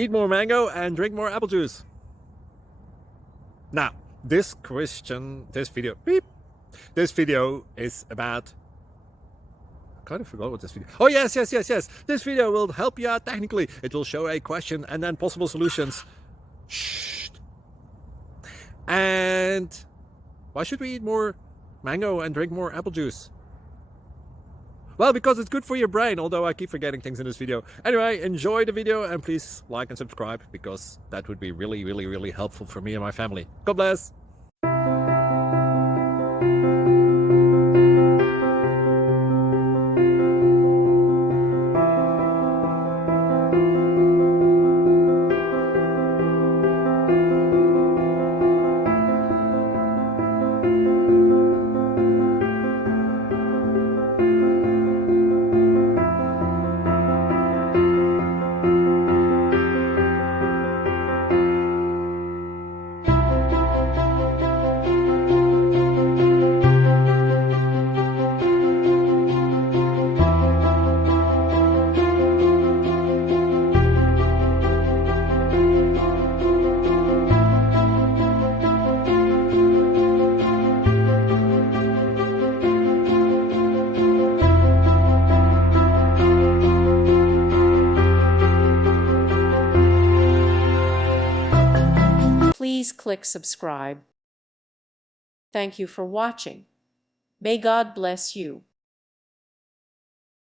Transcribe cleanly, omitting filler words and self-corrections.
Eat more mango and drink more apple juice. Now, this video is about... I kind of forgot what this video... Oh, yes. This video will help you out technically. It will show a question and then possible solutions. Shh. And why should we eat more mango and drink more apple juice? Well, because it's good for your brain, although I keep forgetting things in this video. Anyway, enjoy the video and please like and subscribe, because that would be really helpful for me and my family. God bless! Please click subscribe. Thank you for watching. May God bless you.